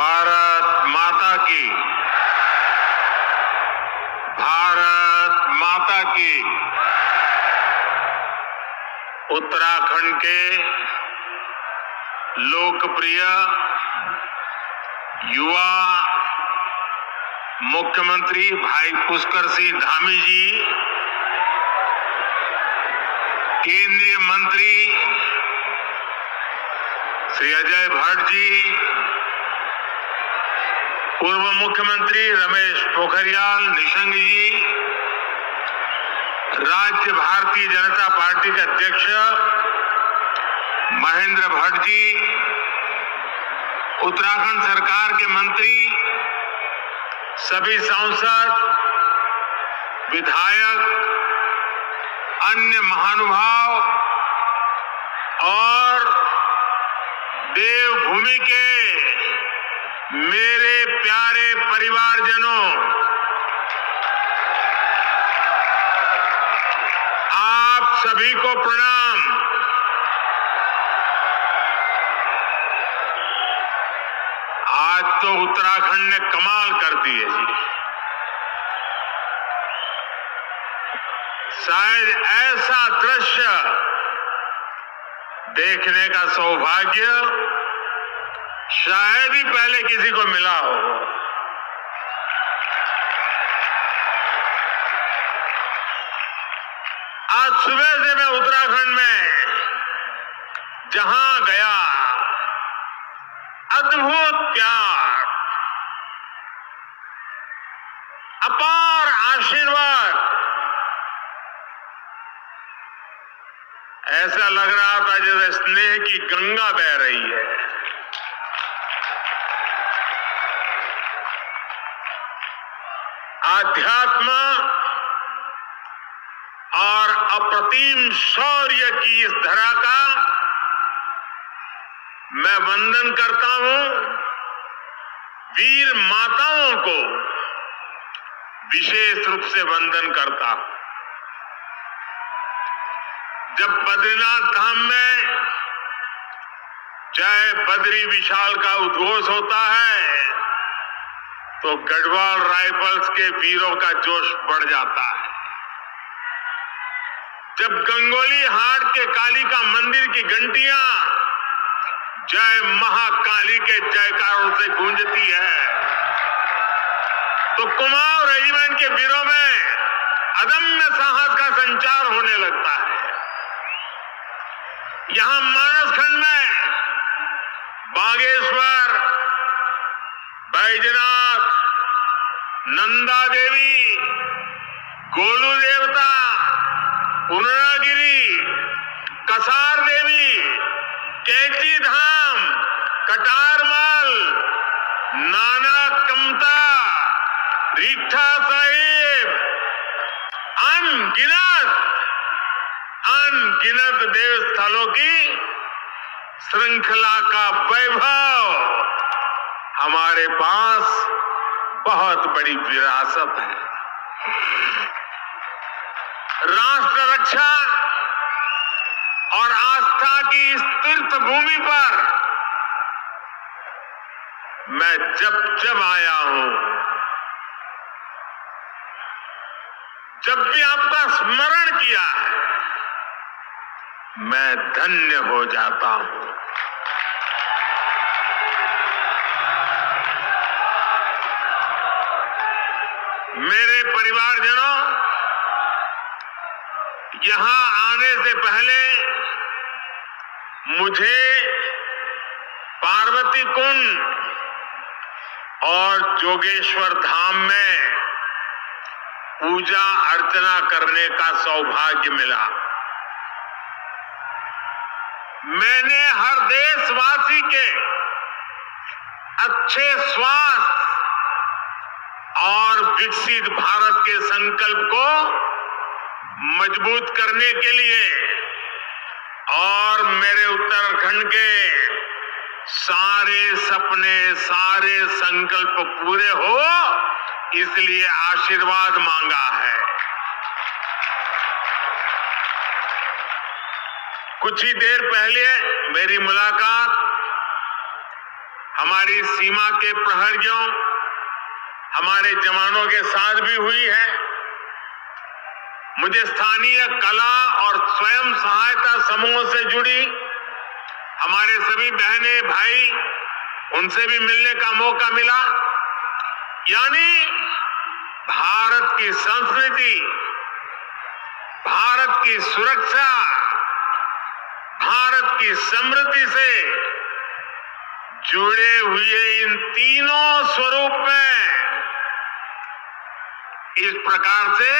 भारत माता की, भारत माता की। उत्तराखंड के लोकप्रिय युवा मुख्यमंत्री भाई पुष्कर सिंह धामी जी, केंद्रीय मंत्री श्री अजय भट्ट जी, पूर्व मुख्यमंत्री रमेश पोखरियाल निशंक जी, राज्य भारतीय जनता पार्टी के अध्यक्ष महेंद्र भट्ट जी, उत्तराखंड सरकार के मंत्री, सभी सांसद, विधायक, अन्य महानुभाव और देवभूमि के मेरे प्यारे परिवारजनों, आप सभी को प्रणाम। आज तो उत्तराखंड ने कमाल कर दी है जी। शायद ऐसा दृश्य देखने का सौभाग्य शायद ही पहले किसी को मिला हो। आज सुबह से मैं उत्तराखंड में जहां गया, अद्भुत प्यार, अपार आशीर्वाद, ऐसा लग रहा था जैसे स्नेह की गंगा बह रही है। आध्यात्म और अप्रतिम शौर्य की इस धरा का मैं वंदन करता हूं। वीर माताओं को विशेष रूप से वंदन करता हूं। जब बद्रीनाथ धाम में जय बद्री विशाल का उद्घोष होता है तो गढ़वाल राइफल्स के वीरों का जोश बढ़ जाता है। जब गंगोली हाट के कालिका मंदिर की घंटियां जय महाकाली के जयकारों से गूंजती है तो कुमाऊं रेजिमेंट के वीरों में अदम्य साहस का संचार होने लगता है। यहां मानसखंड में बागेश्वर, बैजनाथ, नंदा देवी, गोलू देवता, पूर्णागिरी, कसार देवी, केची धाम, कटारमल, नाना कमता, रीठा साहिब, अनगिनत देव स्थलों की श्रृंखला का वैभव हमारे पास बहुत बड़ी विरासत है। राष्ट्र रक्षा और आस्था की इस तीर्थ भूमि पर मैं जब आया हूं, जब भी आपका स्मरण किया है, मैं धन्य हो जाता हूं। मेरे परिवारजनों, यहां आने से पहले मुझे पार्वती कुंड और जोगेश्वर धाम में पूजा अर्चना करने का सौभाग्य मिला। मैंने हर देशवासी के अच्छे स्वास्थ्य और विकसित भारत के संकल्प को मजबूत करने के लिए और मेरे उत्तराखंड के सारे सपने, सारे संकल्प पूरे हो, इसलिए आशीर्वाद मांगा है। कुछ ही देर पहले मेरी मुलाकात हमारी सीमा के प्रहरियों, हमारे जवानों के साथ भी हुई है। मुझे स्थानीय कला और स्वयं सहायता समूहों से जुड़ी हमारे सभी बहनें भाई, उनसे भी मिलने का मौका मिला। यानी भारत की संस्कृति, भारत की सुरक्षा, भारत की समृद्धि से जुड़े हुए इन तीनों स्वरूप में इस प्रकार से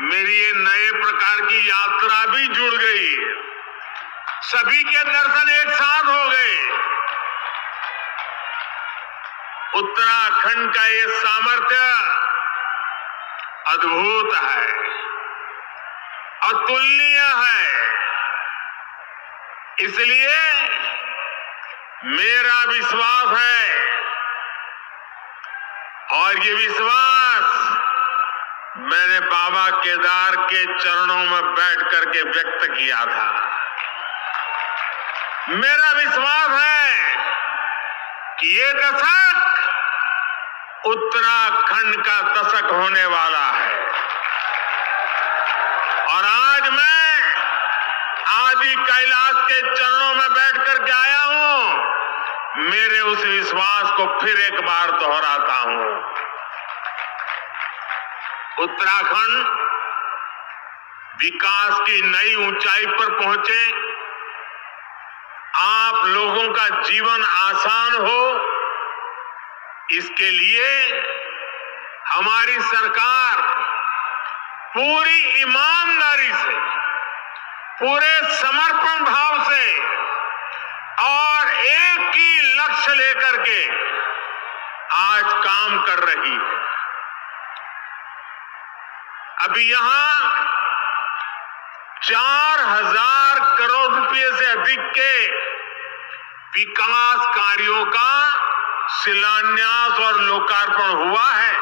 मेरी ये नए प्रकार की यात्रा भी जुड़ गई। सभी के दर्शन एक साथ हो गए। उत्तराखंड का ये सामर्थ्य अद्भुत है, अतुलनीय है। इसलिए मेरा विश्वास है, और ये विश्वास मैंने बाबा केदार के चरणों में बैठ करके व्यक्त किया था। मेरा विश्वास है कि ये दशक उत्तराखंड का दशक होने वाला है, और आज मैं आदि कैलाश के चरणों में बैठ करके आया हूं। मेरे उस विश्वास को फिर एक बार दोहराता हूं। उत्तराखंड विकास की नई ऊंचाई पर पहुंचे, आप लोगों का जीवन आसान हो, इसके लिए हमारी सरकार पूरी ईमानदारी से, पूरे समर्पण भाव से और एक ही लक्ष्य लेकर के आज काम कर रही है। अभी यहां 4000 करोड़ रुपए से अधिक के विकास कार्यों का शिलान्यास और लोकार्पण हुआ है।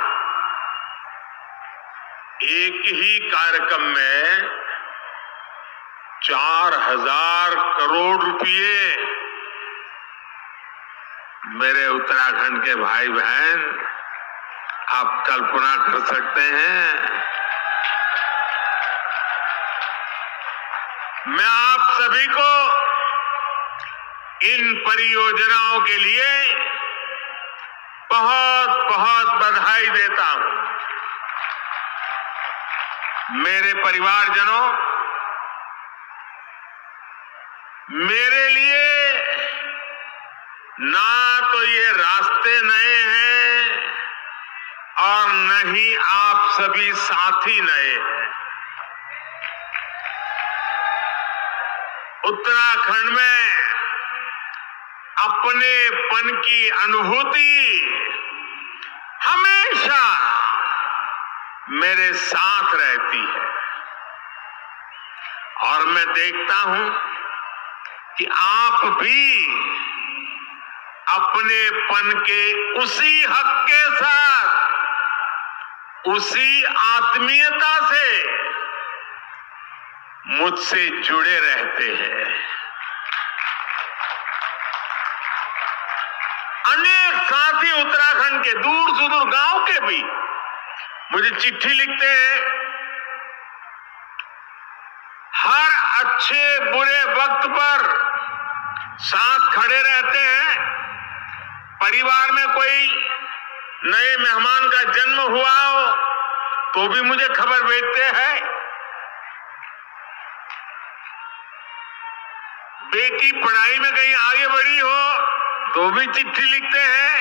एक ही कार्यक्रम में 4000 करोड़ रुपए। मेरे उत्तराखंड के भाई बहन, आप कल्पना कर सकते हैं। मैं आप सभी को इन परियोजनाओं के लिए बहुत बहुत बधाई देता हूं। मेरे परिवारजनों, मेरे लिए ना तो ये रास्ते नए हैं और न ही आप सभी साथी नए हैं। उत्तराखंड में अपनेपन की अनुभूति हमेशा मेरे साथ रहती है, और मैं देखता हूं कि आप भी अपनेपन के उसी हक के साथ, उसी आत्मीयता से मुझसे जुड़े रहते हैं। अनेक साथी उत्तराखंड के दूर सुदूर गांव के भी मुझे चिट्ठी लिखते हैं। हर अच्छे बुरे वक्त पर साथ खड़े रहते हैं। परिवार में कोई नए मेहमान का जन्म हुआ हो तो भी मुझे खबर भेजते हैं। बेटी पढ़ाई में कहीं आगे बढ़ी हो तो भी चिट्ठी लिखते हैं।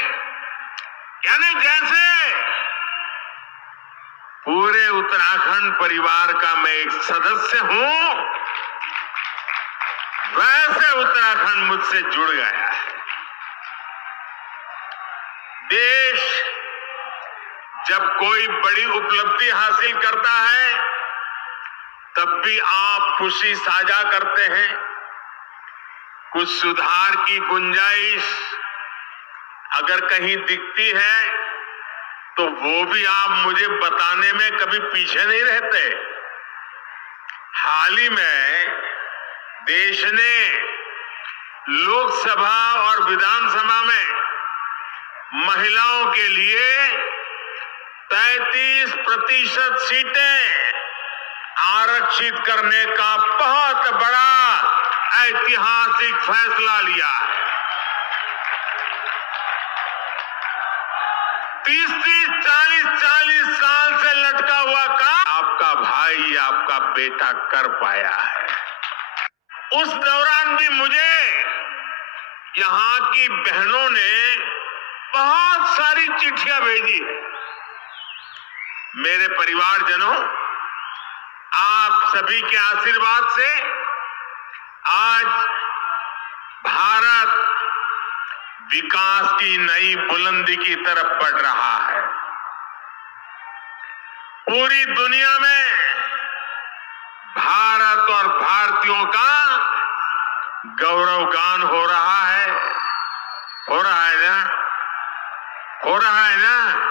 यानी जैसे पूरे उत्तराखंड परिवार का मैं एक सदस्य हूं, वैसे उत्तराखंड मुझसे जुड़ गया है। देश जब कोई बड़ी उपलब्धि हासिल करता है तब भी आप खुशी साझा करते हैं। कुछ सुधार की गुंजाइश अगर कहीं दिखती है तो वो भी आप मुझे बताने में कभी पीछे नहीं रहते। हाल ही में देश ने लोकसभा और विधानसभा में महिलाओं के लिए 33% सीटें आरक्षित करने का बहुत बड़ा ऐतिहासिक फैसला लिया है। 30-40 साल से लटका हुआ काम आपका भाई, आपका बेटा कर पाया है। उस दौरान भी मुझे यहाँ की बहनों ने बहुत सारी चिट्ठियां भेजी है। मेरे परिवारजनों, आप सभी के आशीर्वाद से आज भारत विकास की नई बुलंदी की तरफ बढ़ रहा है। पूरी दुनिया में भारत और भारतीयों का गौरवगान हो रहा है। हो रहा है ना? हो रहा है ना?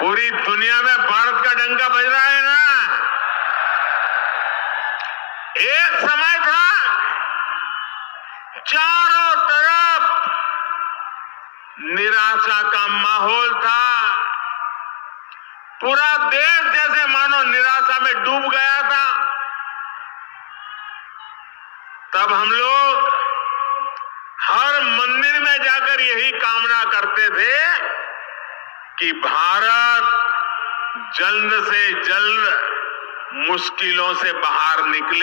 पूरी दुनिया में भारत का डंका बज रहा है ना? एक समय था चारों तरफ निराशा का माहौल था। पूरा देश जैसे मानो निराशा में डूब गया था। तब हम लोग हर मंदिर में जाकर यही कामना करते थे कि भारत जल्द से जल्द मुश्किलों से बाहर निकले।